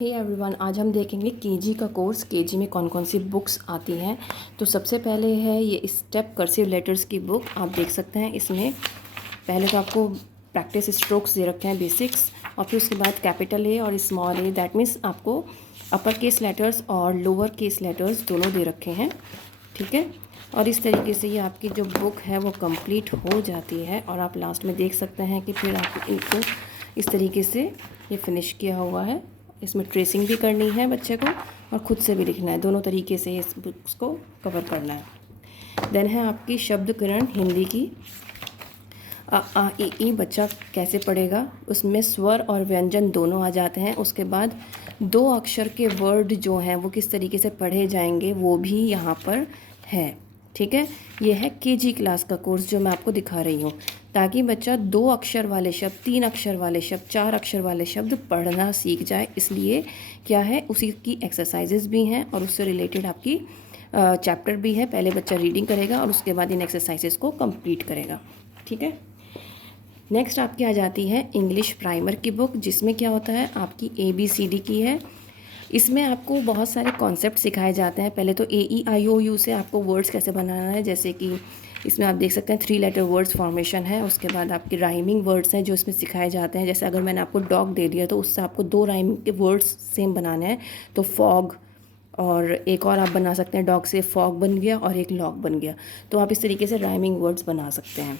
Hey everyone, आज हम देखेंगे केजी का कोर्स। केजी में कौन कौन सी बुक्स आती हैं। तो सबसे पहले है ये स्टेप कर्सिव लेटर्स की बुक। आप देख सकते हैं इसमें पहले तो आपको प्रैक्टिस स्ट्रोक्स दे रखे हैं, बेसिक्स, और फिर उसके बाद कैपिटल ए और स्मॉल ए, दैट मीन्स आपको अपर केस लेटर्स और लोअर केस लेटर्स दोनों दे रखे हैं। ठीक है, और इस तरीके से ये आपकी जो बुक है वो कंप्लीट हो जाती है और आप लास्ट में देख सकते हैं कि फिर आप इनको इस तरीके से ये फिनिश किया हुआ है। इसमें ट्रेसिंग भी करनी है बच्चे को और ख़ुद से भी लिखना है, दोनों तरीके से इस बुक्स को कवर करना है। देन है आपकी शब्दकरण हिंदी की। अ आ इ ई बच्चा कैसे पढ़ेगा, उसमें स्वर और व्यंजन दोनों आ जाते हैं। उसके बाद 2 अक्षर के वर्ड जो हैं वो किस तरीके से पढ़े जाएंगे वो भी यहाँ पर है। ठीक है, ये है केजी क्लास का कोर्स जो मैं आपको दिखा रही हूँ, ताकि बच्चा 2 अक्षर वाले शब्द, 3 अक्षर वाले शब्द, 4 अक्षर वाले शब्द पढ़ना सीख जाए। इसलिए क्या है, उसी की एक्सरसाइजेज भी हैं और उससे रिलेटेड आपकी चैप्टर भी है। पहले बच्चा रीडिंग करेगा और उसके बाद इन एक्सरसाइजेज को कंप्लीट करेगा। ठीक है, नेक्स्ट आपकी आ जाती है इंग्लिश प्राइमर की बुक, जिसमें क्या होता है आपकी ABCD की है। इसमें आपको बहुत सारे कॉन्सेप्ट सिखाए जाते हैं। पहले तो AEIOU से आपको वर्ड्स कैसे बनाना है, जैसे कि इसमें आप देख सकते हैं 3 लेटर वर्ड्स फॉर्मेशन है। उसके बाद आपके राइमिंग वर्ड्स हैं जो इसमें सिखाए जाते हैं। जैसे अगर मैंने आपको डॉग दे दिया तो उससे आपको 2 राइमिंग के वर्ड्स सेम बनाने हैं, तो फॉग, और एक और आप बना सकते हैं डॉग से फॉग बन गया और एक लॉग बन गया। तो आप इस तरीके से राइमिंग वर्ड्स बना सकते हैं।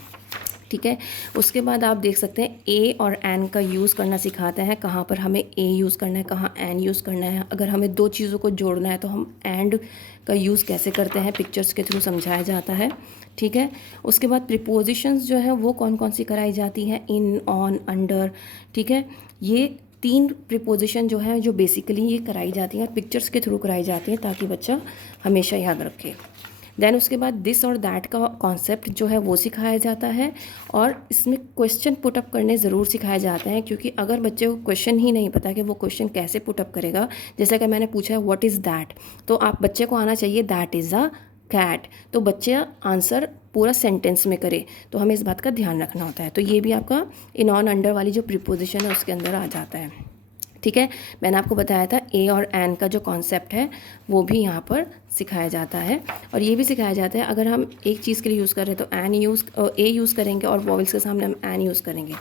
ठीक है, उसके बाद आप देख सकते हैं ए और एन का यूज़ करना सिखाते हैं, कहाँ पर हमें ए यूज़ करना है, कहाँ एन यूज़ करना है। अगर हमें 2 चीज़ों को जोड़ना है तो हम एंड का यूज़ कैसे करते हैं, पिक्चर्स के थ्रू समझाया जाता है। ठीक है, उसके बाद प्रीपोजिशंस जो है वो कौन कौन सी कराई जाती हैं, इन, ऑन, अंडर। ठीक है, ये 3 प्रीपोजिशन जो है जो बेसिकली ये कराई जाती हैं, पिक्चर्स के थ्रू कराई जाती हैं, ताकि बच्चा हमेशा याद रखे। देन उसके बाद दिस और दैट का कॉन्सेप्ट जो है वो सिखाया जाता है, और इसमें क्वेश्चन पुटअप करने ज़रूर सिखाए जाते हैं, क्योंकि अगर बच्चे को क्वेश्चन ही नहीं पता कि वो क्वेश्चन कैसे पुटअप करेगा। जैसे कि मैंने पूछा है व्हाट इज़ दैट, तो आप बच्चे को आना चाहिए दैट इज़ अ कैट, तो बच्चे आंसर पूरा सेंटेंस में करे। तो हमें इस बात का ध्यान रखना होता है। तो ये भी आपका इन, ऑन, अंडर वाली जो प्रीपोजिशन है उसके अंदर आ जाता है। ठीक है, मैंने आपको बताया था ए और एन का जो कॉन्सेप्ट है वो भी यहाँ पर सिखाया जाता है, और ये भी सिखाया जाता है अगर हम एक चीज़ के लिए यूज़ कर रहे हैं तो ए यूज़ करेंगे और वॉवल्स के सामने हम एन यूज़ करेंगे।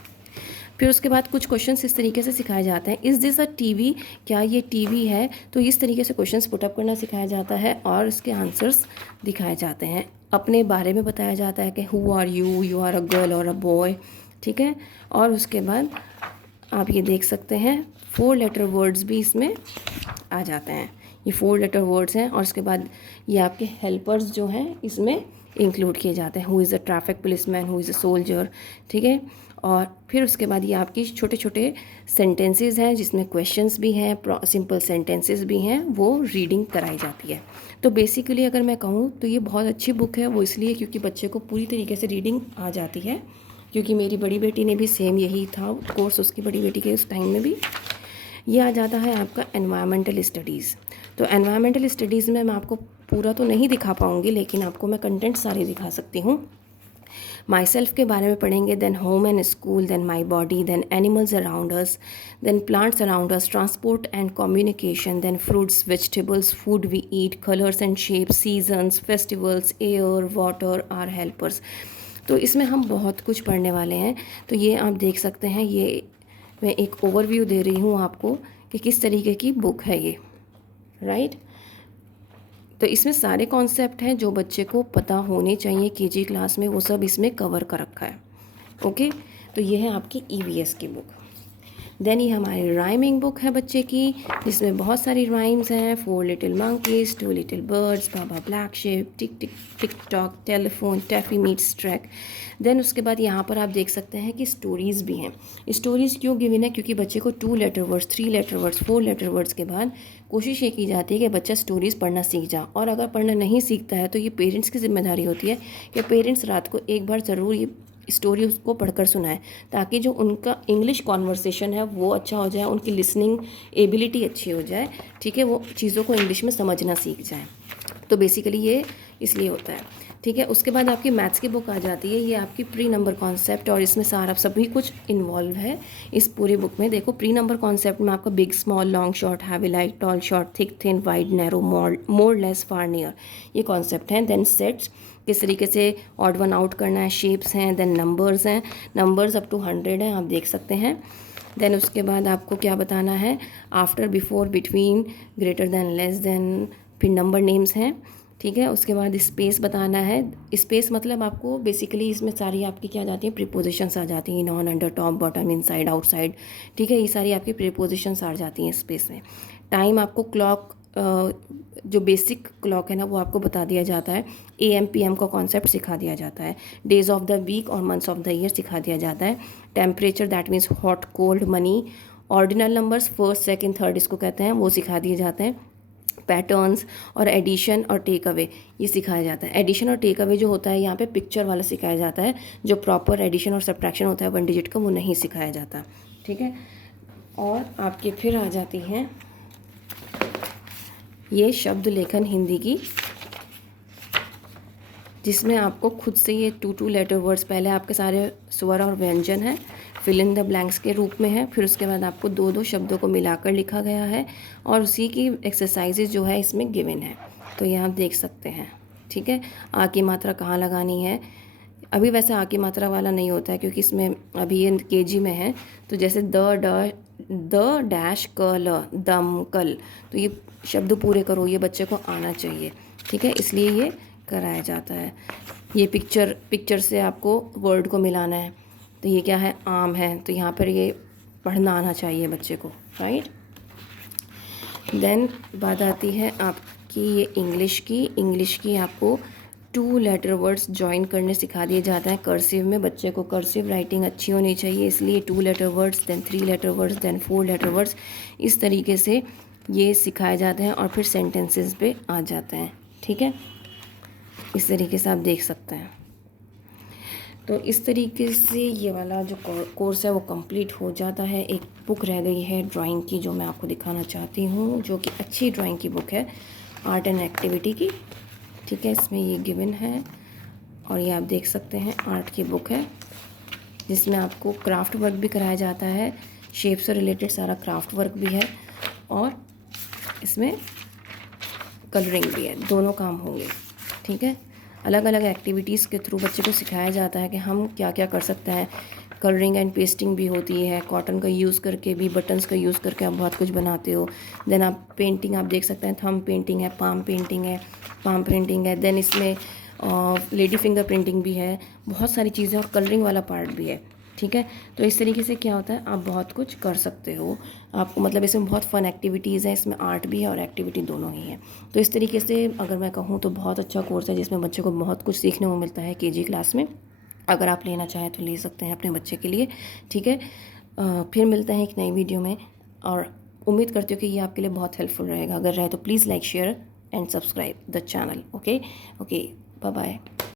फिर उसके बाद कुछ क्वेश्चंस इस तरीके से सिखाए जाते हैं, इज़ दिस अ टीवी, क्या ये टीवी है। तो इस तरीके से क्वेश्चंस पुटअप करना सिखाया जाता है और इसके आंसर्स दिखाए जाते हैं। अपने बारे में बताया जाता है कि who are you are a girl और अ बॉय। ठीक है, और उसके बाद आप ये देख सकते हैं 4 लेटर वर्ड्स भी इसमें आ जाते हैं। ये 4 लेटर वर्ड्स हैं, और उसके बाद ये आपके हेल्पर्स जो हैं इसमें इंक्लूड किए जाते हैं, who is a traffic policeman, who is a soldier. ठीक है, और फिर उसके बाद ये आपकी छोटे छोटे सेंटेंसेस हैं जिसमें क्वेश्चंस भी हैं, सिंपल सेंटेंसेस भी हैं, वो रीडिंग कराई जाती है। तो बेसिकली अगर मैं कहूँ तो ये बहुत अच्छी बुक है, वो इसलिए क्योंकि बच्चे को पूरी तरीके से रीडिंग आ जाती है। क्योंकि मेरी बड़ी बेटी ने भी सेम यही था कोर्स, उसकी बड़ी बेटी के उस टाइम में भी। ये आ जाता है आपका एनवायरमेंटल स्टडीज़। तो एनवायरमेंटल स्टडीज़ में मैं आपको पूरा तो नहीं दिखा पाऊँगी, लेकिन आपको मैं कंटेंट सारे दिखा सकती हूँ। माई सेल्फ के बारे में पढ़ेंगे, then home and school, then my body, then animals around us, then plants around us, transport and communication, then fruits, vegetables, food we eat, colours and shapes, seasons, festivals, air, water our helpers. तो इसमें हम बहुत कुछ पढ़ने वाले हैं। तो ये आप देख सकते हैं, ये मैं एक ओवरव्यू दे रही हूँ आपको कि किस तरीके की बुक है ये, राइट। तो इसमें सारे कॉन्सेप्ट हैं जो बच्चे को पता होने चाहिए केजी क्लास में, वो सब इसमें कवर कर रखा है। ओके, तो ये है आपकी EVS की बुक। देन ये हमारी राइमिंग बुक है बच्चे की, जिसमें बहुत सारी राइम्स हैं। 4 little monkeys, 2 little birds, baa baa black sheep, tick tick tick tock, telephone, taffy meets track. Then उसके बाद यहाँ पर आप देख सकते हैं कि स्टोरीज़ भी हैं। स्टोरीज़ क्यों गिवन है, क्योंकि बच्चे को 2 letter words, 3 letter words, 4 letter words के बाद कोशिश ये की जाती है कि बच्चा स्टोरीज़ पढ़ना सीख जा। और अगर पढ़ना नहीं सीखता है तो ये पेरेंट्स की जिम्मेदारी होती है कि पेरेंट्स रात को एक बार ज़रूर ये स्टोरी उसको पढ़कर सुनाएं, ताकि जो उनका इंग्लिश कॉन्वर्सेशन है वो अच्छा हो जाए, उनकी लिसनिंग एबिलिटी अच्छी हो जाए। ठीक है, वो चीज़ों को इंग्लिश में समझना सीख जाए। तो बेसिकली ये इसलिए होता है, ठीक है। उसके बाद आपकी मैथ्स की बुक आ जाती है, ये आपकी प्री नंबर कॉन्सेप्ट, और इसमें सारा सभी कुछ इन्वॉल्व है इस पूरी बुक में। देखो प्री नंबर कॉन्सेप्ट में आपका big small long short heavy light tall short thick thin wide narrow more less far near, ये कॉन्सेप्ट हैं। देन सेट्स, किस तरीके से ऑड वन आउट करना है, शेप्स हैं, देन नंबर्स हैं, नंबर्स अप टू 100 हैं, आप देख सकते हैं। देन उसके बाद आपको क्या बताना है, after before between greater than less than, फिर नंबर नेम्स हैं, ठीक है। उसके बाद स्पेस बताना है, स्पेस मतलब आपको बेसिकली इसमें सारी आपकी क्या आ जाती हैं, प्रीपोजिशंस आ जाती हैं, non under top bottom inside outside, ठीक है, ये सारी आपकी प्रीपोजिशंस आ जाती हैं स्पेस में। टाइम आपको क्लॉक, जो बेसिक क्लॉक है ना वो आपको बता दिया जाता है, AM PM का कॉन्सेप्ट सिखा दिया जाता है, डेज ऑफ द वीक और मंथ्स ऑफ द ईयर सिखा दिया जाता है, temperature that means hot cold, money, ordinal numbers first second third इसको कहते हैं, वो सिखा दिए जाते हैं, पैटर्न्स और एडिशन और टेक अवे ये सिखाया जाता है। एडिशन और टेक अवे जो होता है यहाँ पे पिक्चर वाला सिखाया जाता है, जो प्रॉपर एडिशन और सब्ट्रैक्शन होता है 1 डिजिट का वो नहीं सिखाया जाता, ठीक है। और आपके फिर आ जाती हैं ये शब्द लेखन हिंदी की, जिसमें आपको खुद से ये 2 लेटर वर्ड्स, पहले आपके सारे स्वर और व्यंजन हैं, फिल इन द ब्लैंक्स के रूप में है, फिर उसके बाद आपको 2 शब्दों को मिलाकर लिखा गया है, और उसी की एक्सरसाइजेज जो है इसमें गिवन है, तो ये आप देख सकते हैं, ठीक है। आ की मात्रा कहाँ लगानी है, अभी वैसे आ की मात्रा वाला नहीं होता है क्योंकि इसमें अभी ये KG में है, तो जैसे द डैश क ल दम कल, तो ये शब्द पूरे करो, ये बच्चे को आना चाहिए, ठीक है, इसलिए ये कराया जाता है। ये पिक्चर से आपको वर्ड को मिलाना है, तो ये क्या है, आम है, तो यहाँ पर ये पढ़ना आना चाहिए बच्चे को, राइट। देन बात आती है आपकी ये इंग्लिश की आपको 2 लेटर वर्ड्स ज्वाइन करने सिखा दिए जाते हैं कर्सिव में। बच्चे को कर्सिव राइटिंग अच्छी होनी चाहिए, इसलिए 2 letter words, then 3 letter words, then 4 letter words, इस तरीके से ये सिखाए जाते हैं, और फिर सेंटेंसेस पे आ जाते हैं, ठीक है। इस तरीके से आप देख सकते हैं। तो इस तरीके से ये वाला जो कोर्स है वो कंप्लीट हो जाता है। एक बुक रह गई है ड्राइंग की जो मैं आपको दिखाना चाहती हूँ, जो कि अच्छी ड्राइंग की बुक है, आर्ट एंड एक्टिविटी की, ठीक है। इसमें ये गिवन है, और ये आप देख सकते हैं आर्ट की बुक है, जिसमें आपको क्राफ्ट वर्क भी कराया जाता है, शेप से रिलेटेड सारा क्राफ्ट वर्क भी है, और इसमें कलरिंग भी है, दोनों काम होंगे, ठीक है। अलग अलग एक्टिविटीज़ के थ्रू बच्चे को सिखाया जाता है कि हम क्या क्या कर सकते हैं। कलरिंग एंड पेस्टिंग भी होती है, कॉटन का यूज़ करके भी, बटन्स का यूज़ करके आप बहुत कुछ बनाते हो। देन आप पेंटिंग आप देख सकते हैं, थंब पेंटिंग है, पाम प्रिंटिंग है, देन इसमें लेडी फिंगर प्रिंटिंग भी है, बहुत सारी चीज़ें, और कलरिंग वाला पार्ट भी है, ठीक है। तो इस तरीके से क्या होता है, आप बहुत कुछ कर सकते हो, आपको मतलब इसमें बहुत फ़न एक्टिविटीज़ हैं, इसमें आर्ट भी है और एक्टिविटी दोनों ही है। तो इस तरीके से अगर मैं कहूँ तो बहुत अच्छा कोर्स है, जिसमें बच्चे को बहुत कुछ सीखने को मिलता है KG क्लास में। अगर आप लेना चाहें तो ले सकते हैं अपने बच्चे के लिए, ठीक है। फिर मिलते हैं एक नई वीडियो में, और उम्मीद करती हूँ कि ये आपके लिए बहुत हेल्पफुल रहेगा। अगर रहे तो please like share and subscribe the channel, okay, bye bye.